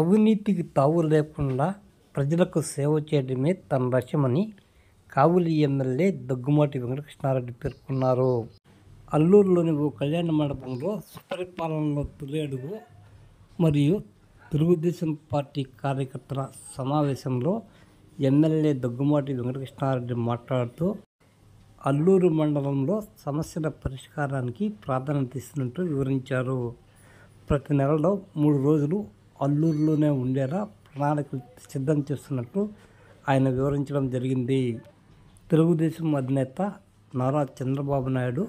అవినీతికి తావు లేకుండా ప్రజలకు సేవ చేయడమే తన లక్ష్యమని కావలి ఎమ్మెల్యే దగ్గుమాటి వెంకటకృష్ణారెడ్డి పేర్కొన్నారు. అల్లూరులోని ఓ కళ్యాణ మండపంలో సుపరిపాలనలో తొలి అడుగు మరియు తెలుగుదేశం పార్టీ కార్యకర్తల సమావేశంలో ఎమ్మెల్యే దగ్గుమాటి వెంకటకృష్ణారెడ్డి మాట్లాడుతూ అల్లూరు మండలంలో సమస్యల పరిష్కారానికి ప్రాధాన్యత ఇస్తున్నట్టు వివరించారు. ప్రతి నెలలో 3 రోజులు అల్లూరులోనే ఉండేలా ప్రణాళికలు సిద్ధం చేస్తున్నట్టు ఆయన వివరించడం జరిగింది. తెలుగుదేశం అధినేత నారా చంద్రబాబు నాయుడు,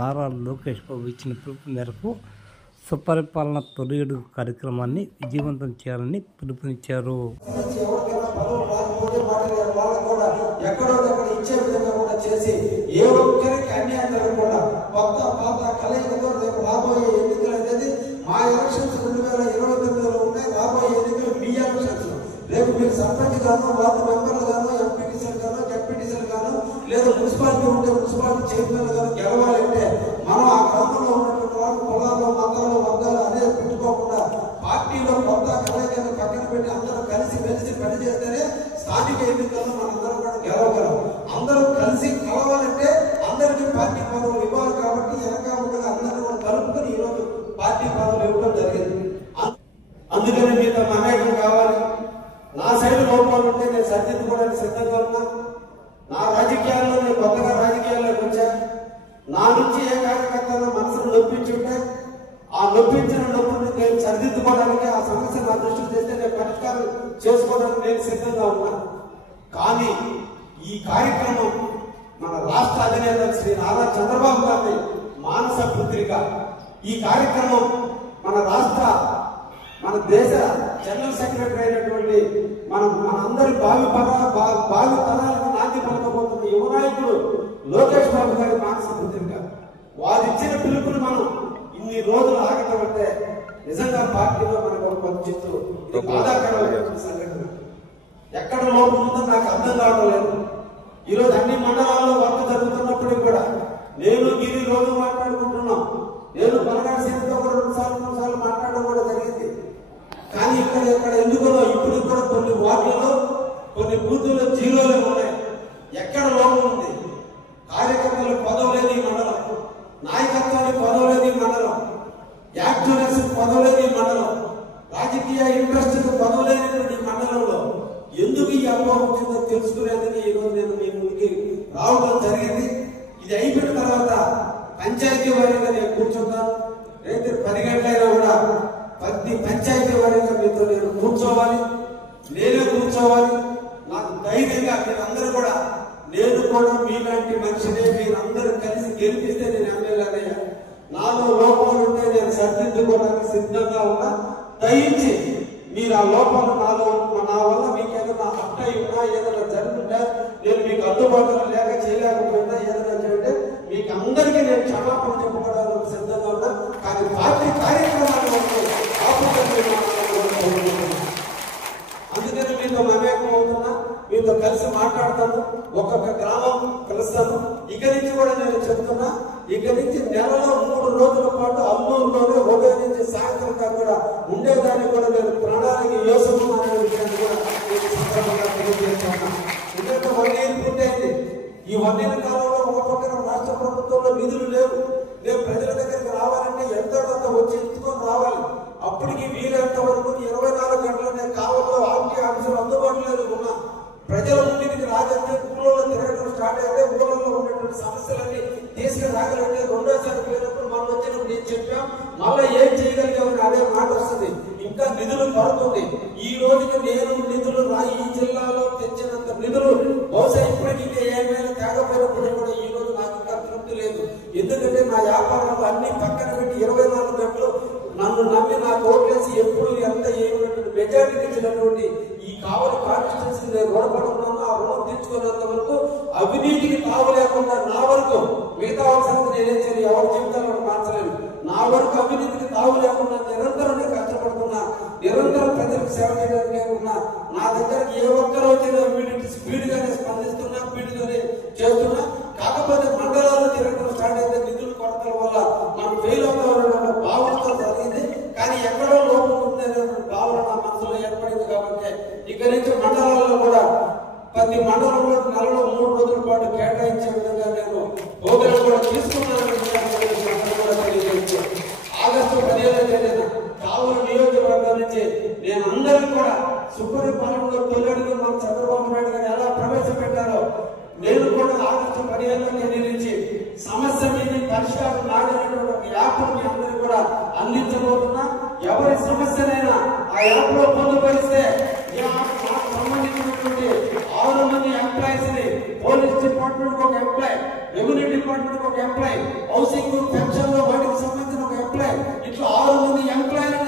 నారా లోకేష్ బాబు ఇచ్చిన పిలుపు మేరకు సుపరిపాలన తొలి అడుగు కార్యక్రమాన్ని విజయవంతం చేయాలని పిలుపునిచ్చారు. రేపు మీరు సర్పంచ్ గాను, వార్డు మెంబర్లు గాను, ఎంపీటీసీలు గాను, జెడ్పీటీసీలు గాను, లేదా మున్సిపాలిటీ ఉంటే మున్సిపాలిటీ చైర్మన్ గాను గెలవాలంటే మనం ఆ గ్రామంలో ఉన్నటువంటి వాళ్ళు కులాలు, మతాలు, వర్గాలు అనేది పెట్టుకోకుండా పార్టీలో కొత్త కలయికను పక్కన పెట్టి అందరూ కలిసి పని చేస్తేనే స్థానిక ఎన్నికల్లో మనందరం కూడా గెలవగలం. అందరూ కలిసి కలవాలంటే అందరికీ పార్టీ పదవులు ఇవ్వాలి. కాబట్టి వెనక ఉండగా అందరినీ కూడా కలుపుకొని ఈరోజు పార్టీ పదవులు ఇవ్వడం జరిగింది. అందుకని మీతో మమేకం కావాలి. నా సైడ్ లోపాలు ఉంటే నేను సరిదిద్దుకోవడానికి సిద్ధంగా ఉన్నా. నా రాజకీయాల్లో నేను కొత్తగా రాజకీయాల్లోకి వచ్చా. నా నుంచి ఏ కార్యకర్తలో మనసును నొప్పించుంటే ఆ నొప్పించిన నొప్పుని నేను సరిదిద్దుకోవడానికి, ఆ సమస్య నా దృష్టికి తెస్తే నేను పరిష్కారం చేసుకోవడానికి నేను సిద్ధంగా ఉన్నా. కానీ ఈ కార్యక్రమం మన రాష్ట్ర అధినేత శ్రీ నారా చంద్రబాబు గారి మానస పుత్రిక. ఈ కార్యక్రమం మన దేశ జనరల్ సెక్రటరీ అయినటువంటి మనందరి భావి తరాలకు నాంది పలకబోతున్న యువ నాయకుడు లోకేష్ బాబు గారి మానస పుత్రిక. వారు ఇచ్చిన పిలుపుని మనం ఇన్ని రోజులు ఆగటం అంటే నిజంగా పార్టీలో మనకు కొంచెం బాధాకరమైన సంఘటన. ఎక్కడ లోపం ఉందో నాకు అర్థం కావడం లేదు. ఈరోజు అన్ని మండలాల్లో వర్క్ జరుగుతున్నప్పటికీ కూడా నేను గిరి రోజు మాట్లాడుకుంటున్నాం. నేను బలగాడి సీనితో కూడా 2 సార్లు మాట్లాడడం కూడా జరిగింది. కానీ ఇక్కడ ఎందుకో ఇప్పుడు కూడా కొన్ని వార్డులలో కొన్ని బూతుల్లో జీరోలే ఉన్నాయి. ఎక్కడ లోపం ఉంది? కార్యకర్తలకు పదవి లేదు ఈ మండలం, నాయకత్వానికి పదవి లేదు ఈ మండలం, యాక్టివ్నెస్ పదవి లేదు ఈ మండలం, రాజకీయ ఇంట్రెస్ట్ పదవి లేనటువంటి ఈ మండలంలో ఎందుకు ఈ అపోహ వచ్చిందో తెలుసుకునేందుకు ఈరోజు నేను మీ ముందుకి రావడం జరిగింది. ఇది అయిపోయిన తర్వాత పంచాయతీ వారీగా నేను కూర్చుంటాను. రేపు 10 గంటలైనా కూడా ప్రతి పంచాయతీ వారీగా మీతో నేను కూర్చోవాలి, నేనే కూర్చోవాలి. నాకు ధైర్యంగా మీరందరూ కూడా, నేను కూడా మీలాంటి మనిషినే, మీరందరూ కలిసి గెలిపిస్తే నేను ఎమ్మెల్యేనయ్యా. నాలో లోపాలు ఉంటే నేను సరిదిద్దుకోవడానికి సిద్ధంగా ఉన్నా. దయించి మీరు ఆ లోపాలు నా వల్ల మీకు ఏదైనా అట్టయి ఉన్నా, ఏదైనా జరుగుతుంటే, నేను మీకు అందుబాటులో లేక చేయలేకపోయినా ఏదైనా చేయంటే మీకు అందరికీ నేను క్షమాపణ చెప్పుకోవడానికి సిద్ధంగా ఉన్నా. కానీ పార్టీ కార్యక్రమాలు అందుకని మీతో మమేకం అవుతున్నా, మీతో కలిసి మాట్లాడతాను, ఒక్కొక్క గ్రామం కలుస్తాను. ఇక నుంచి కూడా నేను చెప్తున్నా, ఇక నుంచి నెలలో 3 రోజుల పాటు అల్లూరులోనే ఉదయం నుంచి సాయంత్రం దాకా కూడా ఉండేదాన్ని కూడా నేను ప్రణాళిక యోసమున్న విషయాన్ని కూడా నేను సందర్భంగా తెలియజేస్తున్నా. ఎందుకంటే 1 year పూర్తయింది. ఈ 1 year కాలంలో ఒక పక్కన రాష్ట్ర ప్రభుత్వంలో నిధులు లేవు. నేను ప్రజల దగ్గరికి రావాలంటే ఎంతో కొంత వచ్చి ఎత్తుకొని రావాలి. అప్పటికి వీలైనంత వరకు 24 గంటలు నేను కావాలో ఆఫీసులు అందుబాటులో ఉన్నా. ప్రజల ముందుకి రాగంటే ఊళ్ళలో తిరగడం స్టార్ట్ అయితే ఊళ్ళలో ఉన్నటువంటి సమస్యలన్నీ తీసుకురాగలంటే రెండోసారి పోయినప్పుడు మనం వచ్చినప్పుడు ఏం చెప్పాం, మళ్ళీ ఏం చేయగలిగామని అదే మాట వస్తుంది. ఇంకా నిధులు పడుతుంది. ఈ రోజుకి నేను నిధులు ఈ జిల్లాలో తెచ్చినంత నిధులు బహుశా ఇప్పటికీ ఏమైనా తేగపోయినప్పుడు కూడా ఈ రోజు నాకు ఇంకా తృప్తి లేదు. ఎందుకంటే నా వ్యాపారాలు అన్ని పక్కన పెట్టి 24 గంటలు నన్ను నమ్మి నాకు ఓట్లేసి ఎప్పుడు ఎంత ఏమైనటువంటి మెజారిటీ ఇచ్చినటువంటి ఈ కావలి కాన్స్టిట్యూన్సీ నేను రుణపడి ఉన్నాను. ఆ రుణం తీర్చుకున్నంత వరకు అవినీతికి తావు లేకుండా నా వరకు మిగతా అవసరం నేనేం చేయాలి, ఎవరి జీవితాలను మార్చలేను. నా వరకు అవినీతికి తావు లేకుండా నిరంతరం నేను కష్టపడుతున్నా, నిరంతరం ప్రజలకు సేవ చేయడానికి ఉన్నా. నా దగ్గరకు ఏ ఒక్కరు వచ్చినా స్పీడ్గానే స్పందిస్తున్నా, స్పీడ్గానే చేస్తున్నా. కాకపోతే మండలాలు తిరగడం స్టార్ట్ అయితే నిధులు కొరతల వల్ల మనం ఫెయిల్ అవుతామన్న భావనతో జరిగింది. కానీ ఎక్కడో లోపం ఉందనే భావన నా మనసులో పరిష్కారం నాడేటువంటి ఒక యాప్ మీ అందరికీ కూడా అందించబోతున్నా. ఎవరి సమస్యనైనా ఆ యాప్ లో పొందుపరిస్తే సంబంధించినటువంటి 6 మంది ఎంప్లాయీస్ ని, పోలీస్ డిపార్ట్మెంట్ ఒక ఎంప్లాయ్, రెవెన్యూ డిపార్ట్మెంట్ ఒక ఎంప్లాయ్, హౌసింగ్ పెన్షన్ లో వాటికి సంబంధించిన ఒక ఎంప్లాయ్, ఇట్లా 6 మంది ఎంప్లాయీలను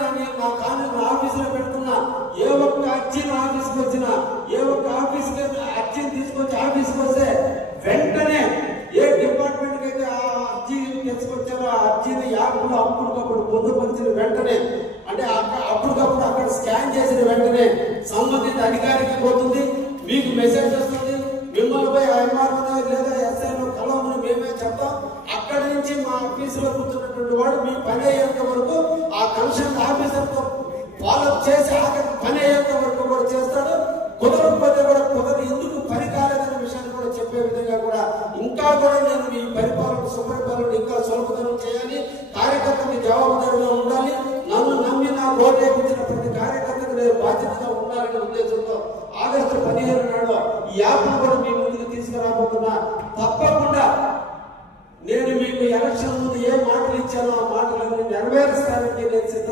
నా ఆఫీసులో పెడుతున్నా. ఏ ఒక్క అర్జీ నా ఆఫీస్కి వచ్చినా, ఏ ఒక్క ఆఫీస్కి అర్జీని తీసుకొచ్చి ఆఫీస్కి వస్తే వెంటనే ఏ డిపార్ట్మెంట్ కి అయితే ఆ అర్జీ తీసుకొచ్చారో ఆ అర్జీని యాప్ లో అప్పటికప్పుడు పొందుపరిచిన వెంటనే, అంటే అప్పటికప్పుడు అక్కడ స్కాన్ చేసిన వెంటనే సంబంధిత అధికారికి పోతుంది, మీకు మెసేజ్ వస్తుంది. మిమ్మల్ని పోయి ఎంఆర్ఓ లేదా ఎస్ఐలో కలవమని మేమే చెప్తాం. అక్కడి నుంచి మా ఆఫీసులో కూర్చున్నటువంటి వాడు మీ పని అయ్యేంత వరకు ఆ కన్సర్న్ ఆఫీసర్తో ఫాలోఅప్ చేసి ఆఖరి పని అయ్యేంత వరకు కూడా చేస్తాడు. కుదరకపోతే కూడా ఎందుకు పని కాలేదనే విషయాన్ని కూడా చెప్పే విధంగా కూడా ఇంకా కూడా నేను మీ పరిపాలన సుపరిపాలన ఇంకా సులభతరం చేయాలి. కార్యకర్తకి జవాబుదారీగా ఉండాలి. నన్ను నమ్మి నా ఓటేపించిన ప్రతి కార్యకర్తకు నేను బాధ్యతగా ఉండాలనే ఉద్దేశంతో ఆగస్టు 15 నాడు ఈ యాప్ను కూడా మీ ముందుకు తీసుకురాబోతున్నా. తప్పకుండా నేను మీకు ఎలక్షన్ ముందు ఏ మాటలు ఇచ్చానో ఆ మాటలన్నీ నెరవేరుస్తానని నేను సిద్ధ